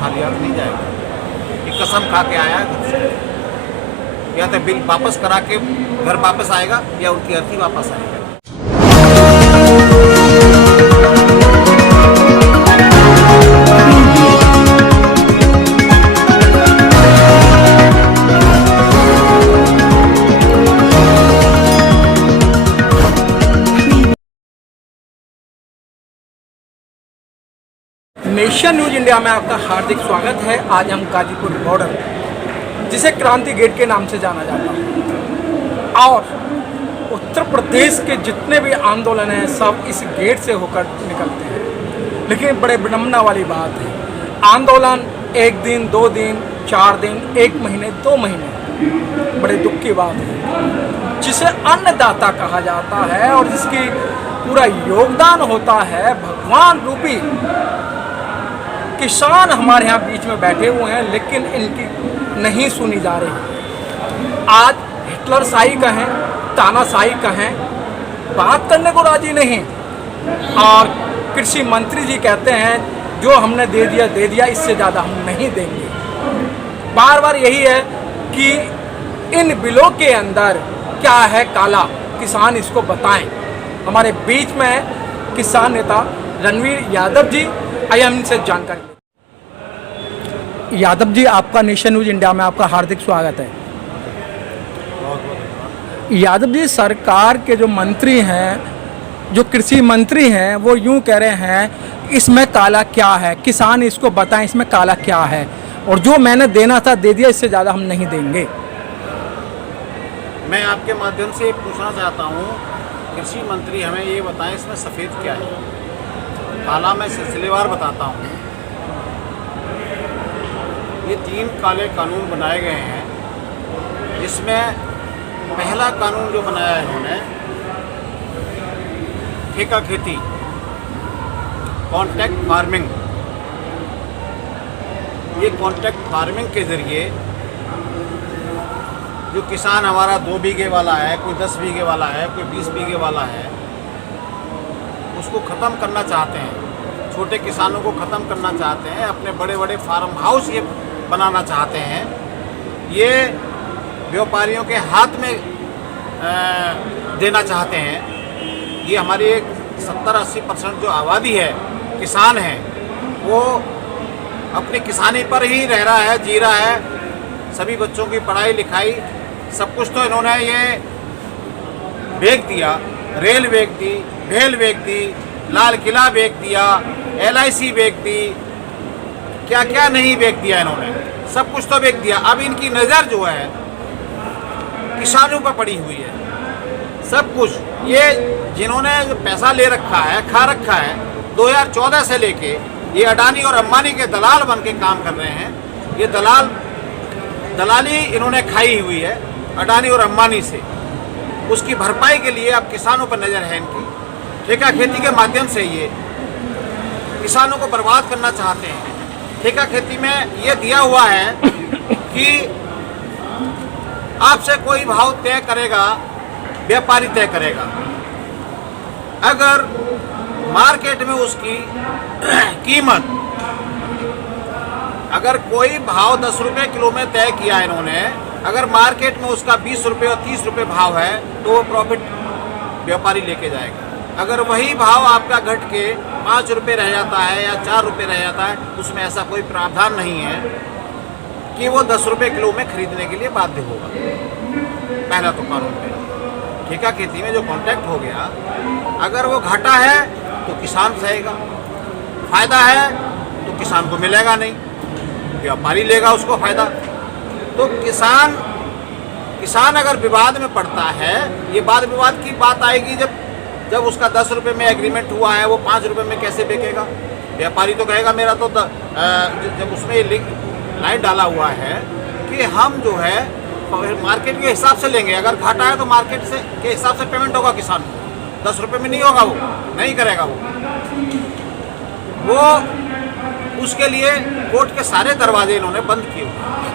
खाली हाथ नहीं जाएगा। ये कसम खा के आया है घर से। या तो बिल वापस करा के घर वापस आएगा या उनकी अर्थी वापस आएगा। नेशन न्यूज इंडिया में आपका हार्दिक स्वागत है। आज हम गाजीपुर बॉर्डर, जिसे क्रांति गेट के नाम से जाना जाता है, और उत्तर प्रदेश के जितने भी आंदोलन हैं सब इस गेट से होकर निकलते हैं। लेकिन बड़े विडम्बना वाली बात है, आंदोलन 1 दिन, 2 दिन, 4 दिन, 1 महीने, 2 महीने, बड़े दुख की बात है। जिसे अन्नदाता कहा जाता है और जिसकी पूरा योगदान होता है, भगवान रूपी किसान हमारे यहाँ बीच में बैठे हुए हैं, लेकिन इनकी नहीं सुनी जा रही। आज हिटलर शाही कहें, तानाशाही कहें, बात करने को राजी नहीं। और कृषि मंत्री जी कहते हैं जो हमने दे दिया, इससे ज़्यादा हम नहीं देंगे। बार बार यही है कि इन बिलों के अंदर क्या है काला, किसान इसको बताएं। हमारे बीच में किसान नेता रणवीर यादव जी, आइए हम इनसे जानकारी। यादव जी, आपका नेशन न्यूज इंडिया में आपका हार्दिक स्वागत है। यादव जी, सरकार के जो मंत्री हैं, जो कृषि मंत्री हैं, वो यूं कह रहे हैं इसमें काला क्या है, किसान इसको बताएं इसमें काला क्या है, और जो मैंने देना था दे दिया, इससे ज़्यादा हम नहीं देंगे। मैं आपके माध्यम से पूछना चाहता हूँ, कृषि मंत्री हमें ये बताएं इसमें सफ़ेद क्या है, काला मैं सिलसिलेवार बताता हूँ। ये 3 काले कानून बनाए गए हैं। इसमें पहला कानून जो बनाया है इन्होंने, ठेका खेती, कॉन्ट्रैक्ट फार्मिंग। ये कॉन्ट्रैक्ट फार्मिंग के ज़रिए जो किसान हमारा 2 बीघे वाला है, कोई 10 बीघे वाला है, कोई 20 बीघे वाला है, उसको ख़त्म करना चाहते हैं। छोटे किसानों को ख़त्म करना चाहते हैं, अपने बड़े बड़े फार्म हाउस ये बनाना चाहते हैं। ये व्यापारियों के हाथ में देना चाहते हैं। ये हमारी 70-80% जो आबादी है, किसान है, वो अपनी किसानी पर ही रह रहा है, जी रहा है। सभी बच्चों की पढ़ाई लिखाई सब कुछ तो इन्होंने ये बेच दिया। रेल बेच दी, भेल बेच दी, लाल किला बेच दिया, LIC बेच दी, क्या क्या नहीं बेच दिया इन्होंने, सब कुछ तो बेच दिया। अब इनकी नज़र जो है किसानों पर पड़ी हुई है, सब कुछ। ये जिन्होंने जो पैसा ले रखा है, खा रखा है, 2014 से लेके ये अडानी और अंबानी के दलाल बन के काम कर रहे हैं। ये दलाली इन्होंने खाई हुई है अडानी और अंबानी से। उसकी भरपाई के लिए अब किसानों पर नज़र है इनकी। ठेका खेती के माध्यम से ये किसानों को बर्बाद करना चाहते हैं। ठेका खेती में ये दिया हुआ है कि आपसे कोई भाव तय करेगा, व्यापारी तय करेगा। अगर मार्केट में उसकी कीमत, अगर कोई भाव 10 रुपये किलो में तय किया इन्होंने, अगर मार्केट में उसका 20 रुपये और 30 रुपये भाव है तो वो प्रॉफिट व्यापारी लेके जाएगा। अगर वही भाव आपका घट के 5 रुपये रह जाता है या 4 रुपये रह जाता है, उसमें ऐसा कोई प्रावधान नहीं है कि वो 10 रुपये किलो में खरीदने के लिए बाध्य होगा। पहला तो कानून है। ठेका खेती में जो कॉन्ट्रैक्ट हो गया, अगर वो घाटा है तो किसान सहेगा, फायदा है तो किसान को मिलेगा नहीं, व्यापारी लेगा उसको फायदा। तो किसान अगर विवाद में पड़ता है, ये वाद विवाद की बात आएगी जब उसका 10 रुपये में एग्रीमेंट हुआ है, वो 5 रुपये में कैसे बेचेगा। व्यापारी तो कहेगा मेरा तो जब उसमें लाइन डाला हुआ है कि हम जो है मार्केट के हिसाब से लेंगे, अगर घाटा है तो मार्केट से के हिसाब से पेमेंट होगा किसान को, 10 रुपये में नहीं होगा, वो नहीं करेगा। वो उसके लिए कोर्ट के सारे दरवाजे इन्होंने बंद किए।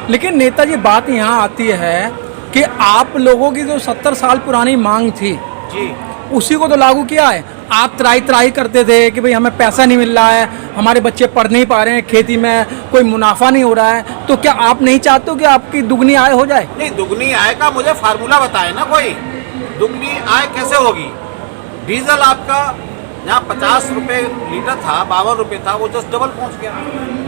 लेकिन नेताजी, बात यहाँ आती है कि आप लोगों की जो 70 साल पुरानी मांग थी जी, उसी को तो लागू किया है। आप त्राही करते थे कि भाई हमें पैसा नहीं मिल रहा है, हमारे बच्चे पढ़ नहीं पा रहे हैं, खेती में कोई मुनाफा नहीं हो रहा है, तो क्या आप नहीं चाहते हो कि आपकी दुगनी आय हो जाए? नहीं, दुगनी आय का मुझे फार्मूला बताए ना कोई। दुगनी आय कैसे होगी? डीजल आपका जहाँ 50 रुपये लीटर था, 52 रुपये था, वो जस्ट डबल पहुँच गया।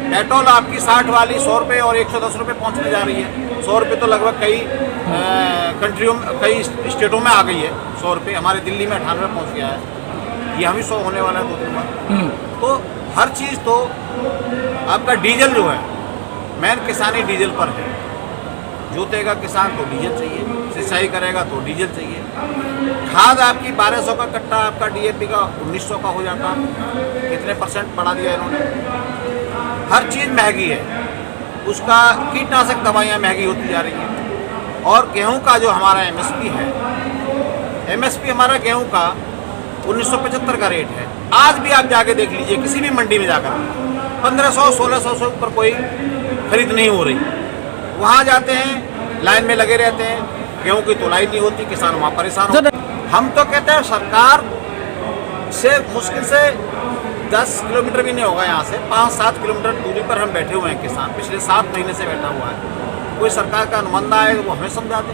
पेट्रोल आपकी 60 वाली 100 रुपये और 110 रुपये पहुँचने जा रही है। 100 रुपये तो लगभग कई कंट्रियों में, कई स्टेटों में आ गई है 100 रुपये। हमारे दिल्ली में 98 पहुँच गया है। ये हम ही 100 होने वाला है 2 दिन बाद। तो हर चीज़ तो आपका डीजल जो है, मेन किसानी डीजल पर है। जोतेगा किसान तो डीजल चाहिए, सिंचाई करेगा तो डीजल चाहिए। खाद आपकी 1200 का कट्टा, आपका डीएपी का 1900 का हो जाता। कितने % बढ़ा दिया इन्होंने? हर चीज़ महंगी है। उसका कीटनाशक दवाइयाँ महंगी होती जा रही हैं। और गेहूं का जो हमारा एमएसपी है, एमएसपी हमारा गेहूं का 1975 का रेट है। आज भी आप जाके देख लीजिए किसी भी मंडी में जाकर, 1500-1600 से ऊपर कोई खरीद नहीं हो रही। वहाँ जाते हैं, लाइन में लगे रहते हैं, गेहूं की तुलाई नहीं होती, किसान वहाँ परेशान होते हैं। हम तो कहते हैं सरकार से मुश्किल से 10 किलोमीटर भी नहीं होगा यहाँ से, 5-7 किलोमीटर दूरी पर हम बैठे हुए हैं। किसान पिछले 7 महीने से बैठा हुआ है। कोई सरकार का नुमाइंदा आए तो वो हमें समझा दे,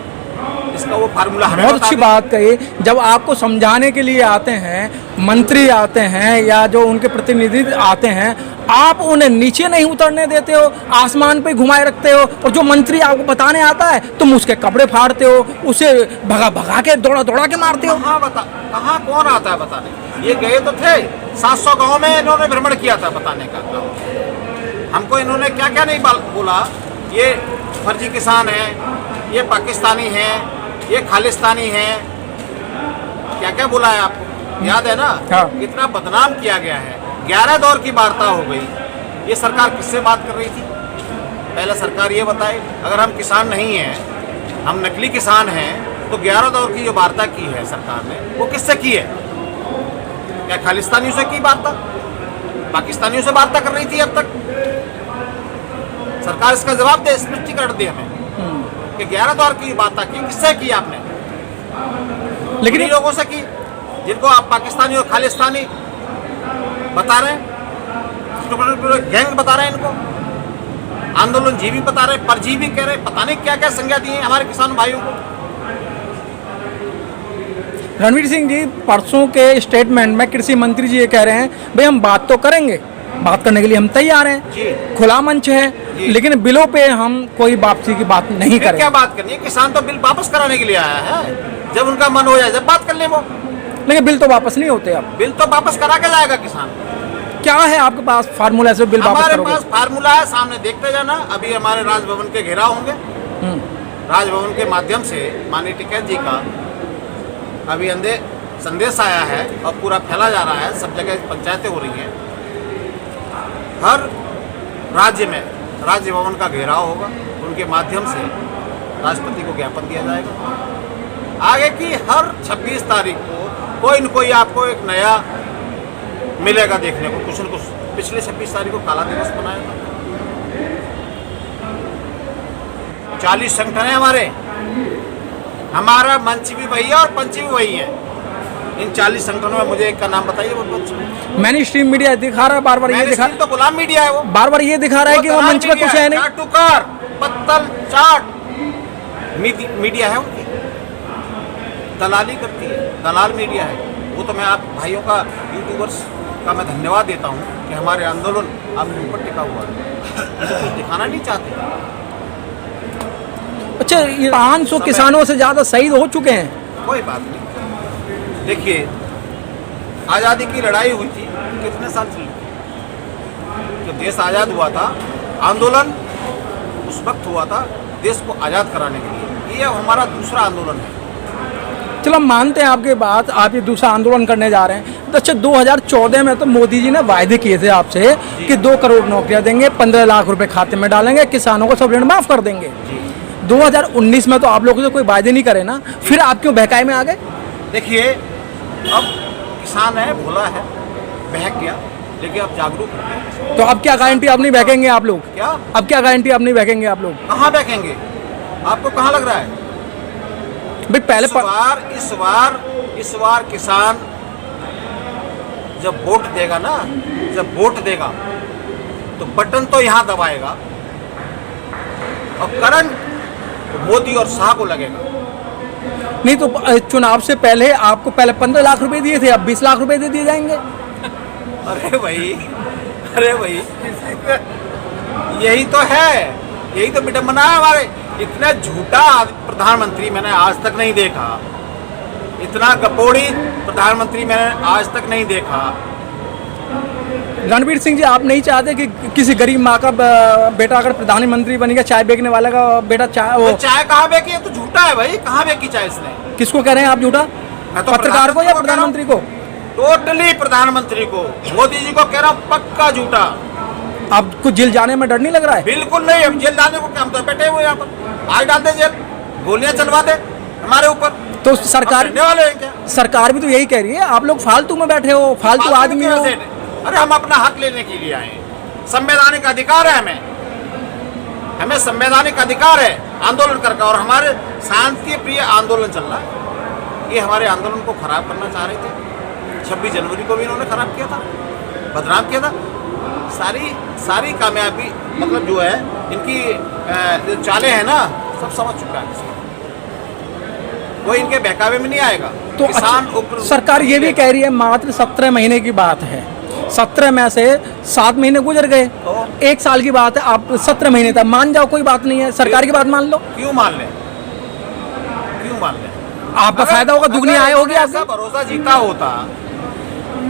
इसका वो फार्मूला हमें बहुत बता अच्छी दे। बात कही। जब आपको समझाने के लिए आते हैं मंत्री, आते हैं या जो उनके प्रतिनिधि आते हैं, आप उन्हें नीचे नहीं उतरने देते हो, आसमान पे घुमाए रखते हो। और जो मंत्री आपको बताने आता है तुम उसके कपड़े फाड़ते हो, उसे भगा के दौड़ा के मारते हो। कहाँ कौन आता है बताने? ये गए तो थे 700 गाँव में, इन्होंने भ्रमण किया था बताने का। हमको इन्होंने क्या क्या नहीं बोला। ये फर्जी किसान है, ये पाकिस्तानी हैं, ये खालिस्तानी हैं, क्या क्या बोला है आपको याद है ना? हाँ। कितना बदनाम किया गया है। 11 दौर की वार्ता हो गई। ये सरकार किससे बात कर रही थी? पहले सरकार ये बताए। अगर हम किसान नहीं हैं, हम नकली किसान हैं, तो 11 दौर की जो वार्ता की है सरकार ने, वो किससे की है? क्या खालिस्तानियों से की वार्ता? पाकिस्तानियों से वार्ता कर रही थी अब तक? सरकार इसका जवाब दे, स्पष्टीकरण दे हमें कि 11 दौर की वार्ता की किससे की आपने? लेकिन लोगों से की जिनको आप पाकिस्तानी और खालिस्तानी बता रहे हैं, गैंग बता रहे हैं, इनको आंदोलन जीवी बता रहे हैं, परजीवी कह रहे हैं, पता नहीं क्या क्या संज्ञा दी है हमारे किसान भाइयों को। रणवीर सिंह जी, परसों के स्टेटमेंट में कृषि मंत्री जी ये कह रहे हैं भाई हम बात तो करेंगे, बात करने के लिए हम तैयार हैं जी, खुला मंच है, लेकिन बिलों पे हम कोई वापसी की बात नहीं करेंगे। क्या बात करनी है? किसान तो बिल वापस कराने के लिए आया है। जब उनका मन हो जाए जब बात कर ले वो। लेकिन बिल तो वापस नहीं होते। अब बिल तो वापस करा के जाएगा किसान। क्या है आपके पास फार्मूला से बिल वापस हमारे करोगे? पास फार्मूला है, सामने देखते जाना। अभी हमारे राजभवन के घेराव होंगे। राजभवन के माध्यम से माननीय टिकैत जी का अभी संदेश आया है और पूरा फैला जा रहा है। सब जगह पंचायतें हो रही हैं। हर राज्य में राज्य भवन का घेराव होगा। उनके माध्यम से राष्ट्रपति को ज्ञापन दिया जाएगा। आगे की हर 26 तारीख को कोई न कोई आपको एक नया मिलेगा देखने को, कुछ न कुछ। पिछले 26 तारीख को काला दिवस मनाया था। 40 संगठन है हमारे। हमारा मंच भी वही है और पंच भी वही है। इन 40 संगठनों में मुझे एक का नाम बताइए वो पंच। मैंने स्ट्रीम मीडिया दिखा रहा है, बार बार ये दिखा, तो गुलाम मीडिया है वो। बार बार ये दिखा रहा है कि वो मंच पे कुछ है नहीं। चाटुकार, पत्तल चाट मीडिया है उनकी, दलाली करती है, दलाल मीडिया है वो। तो मैं आप भाइयों का, यूट्यूबर्स का मैं धन्यवाद देता हूँ कि हमारे आंदोलन आपके ऊपर टिका हुआ है। मुझे कुछ दिखाना नहीं चाहते। अच्छा, 500 किसानों से ज्यादा शहीद हो चुके हैं। कोई बात नहीं। देखिए, आज़ादी की लड़ाई हुई थी कितने साल चली? जब देश आज़ाद हुआ था, आंदोलन उस वक्त हुआ था देश को आज़ाद कराने के लिए। ये अब हमारा दूसरा आंदोलन है। चलो हम मानते हैं आपके बात, आप ये दूसरा आंदोलन करने जा रहे हैं। तो अच्छा, 2014 में तो मोदी जी ने वायदे किए थे आपसे कि 2 करोड़ नौकरियां देंगे, 15 लाख रुपए खाते में डालेंगे, किसानों को सब ऋण माफ कर देंगे। 2019 में तो आप लोगों से कोई वायदे नहीं करे ना, फिर आप क्यों बहकाए में आ गए? देखिए, अब किसान है, भोला है, बहक गया, लेकिन अब जागरूक हो गए। तो अब क्या गारंटी आप नहीं बहकेंगे आप लोग? क्या अब क्या गारंटी आप नहीं बहकेंगे आप लोग? कहाँ बहकेंगे? आपको कहाँ लग रहा है? भाई पहले इस इस बार किसान जब वोट देगा ना, जब वोट देगा तो बटन तो यहाँ दबाएगा और करंट मोदी और शाह को लगेगा। नहीं तो चुनाव से पहले आपको पहले 15 लाख रुपए दिए थे, अब 20 लाख रुपए दे दिए जाएंगे। अरे भाई, अरे भाई, यही तो है, यही तो विडंबना है हमारे। इतना झूठा प्रधानमंत्री मैंने आज तक नहीं देखा, इतना कपोड़ी प्रधानमंत्री मैंने आज तक नहीं देखा। रणवीर सिंह जी, आप नहीं चाहते कि किसी गरीब माँ का बेटा अगर प्रधानमंत्री बनेगा, चाय बेचने वाला का बेटा चाय कहाँ बेची? तो झूठा है भाई, कहाँ बेची चाय इसने? किसको कह रहे हैं आप झूठा? तो पत्रकार को या प्रधानमंत्री को? टोटली प्रधानमंत्री को, मोदी जी को कह रहा हूँ, पक्का झूठा। आपको जेल जाने में डर नहीं लग रहा है? बिल्कुल नहीं, हम जेल डालने को क्या, हम तो बैठे हुए यहाँ पर, आज डाल दे जेल, गोलियां चलवा दे हमारे ऊपर। तो सरकार वाले हैं क्या? सरकार भी तो यही कह रही है, आप लोग फालतू में बैठे हो, फालतू आदमी हो। अरे हम अपना हक लेने के लिए आए हैं, संवैधानिक अधिकार है हमें, हमें संवैधानिक अधिकार है आंदोलन करके, और हमारे शांति प्रिय आंदोलन चल रहा है। ये हमारे आंदोलन को खराब करना चाह रहे थे। 26 जनवरी को भी इन्होंने खराब किया था, बदनाम किया था। सारी कामयाबी मतलब जो है इनकी जो चालें हैं ना, सब समझ चुका है, कोई इनके बहकावे में नहीं आएगा। तो किसान सरकार ये भी कह रही है मात्र 17 महीने की बात है, 17 में से 7 महीने गुजर गए, तो 1 साल की बात है, आप 17 महीने तक मान जाओ, कोई बात नहीं है, सरकार की बात मान लो। क्यों मान लें, क्यों मान लें? आपका फायदा होगा, दुगनी आय होगी। ऐसा भरोसा जीता होता,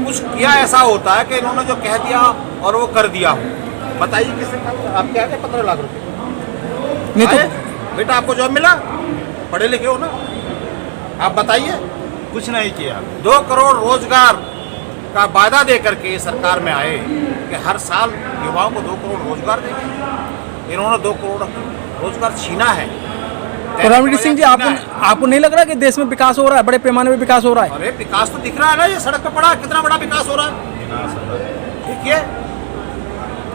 कुछ किया ऐसा होता है कि इन्होंने जो कह दिया और वो कर दिया हो, बताइए किसने कहा? आप क्या है 15 लाख रुपए नहीं तो बेटा आपको जॉब मिला, पढ़े लिखे हो ना, आप बताइए। कुछ नहीं किया। 2 करोड़ रोजगार का वादा दे करके सरकार में आए कि हर साल युवाओं को 2 करोड़ रोजगार देंगे, इन्होंने 2 करोड़ रोजगार छीना है। रणवीर सिंह जी, आपको नहीं लग रहा कि देश में विकास हो रहा है, बड़े पैमाने में विकास हो रहा है? अरे विकास तो दिख रहा है ना, ये सड़क पे पड़ा, कितना बड़ा विकास हो रहा है, देखिए,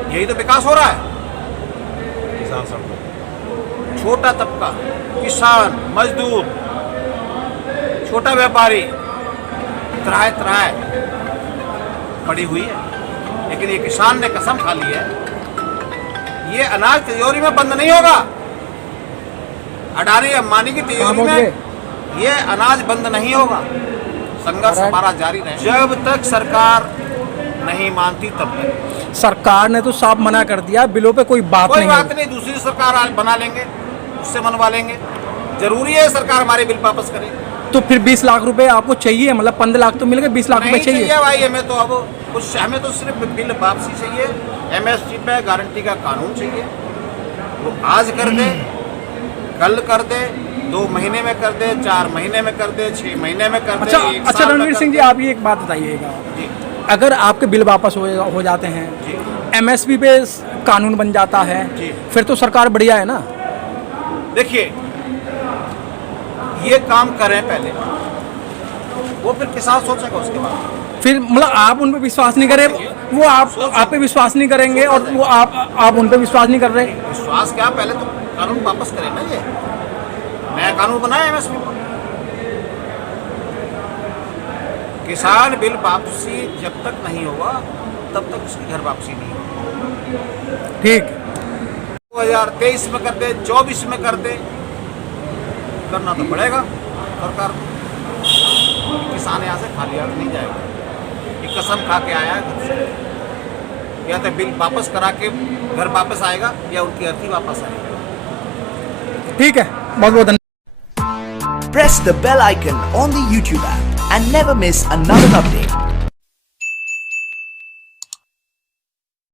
यही तो विकास हो रहा है। किसान सब, छोटा तबका, किसान, मजदूर, छोटा व्यापारी, त्राह पड़ी हुई है। लेकिन ये किसान ने कसम खा ली है, ये अनाज तिजोरी में बंद नहीं होगा। अडानी अंबानी की तिजोरी में ये अनाज बंद नहीं होगा। संघर्ष हमारा जारी रहे जब तक सरकार नहीं मानती तब तक। सरकार ने तो साफ मना कर दिया, बिलों पे कोई बात नहीं। दूसरी सरकार बना लेंगे, उससे मनवा लेंगे। जरूरी है सरकार हमारे बिल वापस करे। तो फिर 20 लाख रुपए आपको चाहिए, मतलब 15 लाख तो मिल गए, 20 लाख रुपए चाहिए भाई। हमें तो अब कुछ, हमें तो सिर्फ बिल वापसी चाहिए, MSP पे गारंटी का कानून चाहिए। वो आज कर दे, कल कर दे, 2 महीने में कर दे, 4 महीने में कर दे, 6 महीने में कर दे। अच्छा रणवीर सिंह जी, आप ये एक बात बताइएगा, अगर आपके बिल वापस हो जाते हैं, MSP पे कानून बन जाता है, फिर तो सरकार बढ़िया है ना? देखिए, ये काम करें पहले, वो फिर किसान सोचेगा उसके बाद। फिर मतलब आप उन पे विश्वास नहीं करे, वो आप पे विश्वास नहीं करेंगे, और वो आप उन पे विश्वास नहीं कर रहे। विश्वास क्या, पहले तो कानून वापस करें ना, ये नया कानून बनाए MSP पर। किसान बिल वापसी जब तक नहीं होगा तब तक उसकी घर वापसी नहीं होगी। ठीक, 2023 में कर दे, 24 में कर दे, करना तो पड़ेगा सरकार को। किसान यहाँ से खाली हाथ नहीं जाएगा, ये कसम खा के आया है घर से। या तो बिल वापस करा के घर वापस आएगा, या उनकी अर्थी वापस आएगा। ठीक है, बहुत बहुत धन्यवाद। Press the bell icon on the YouTube app and never miss another update.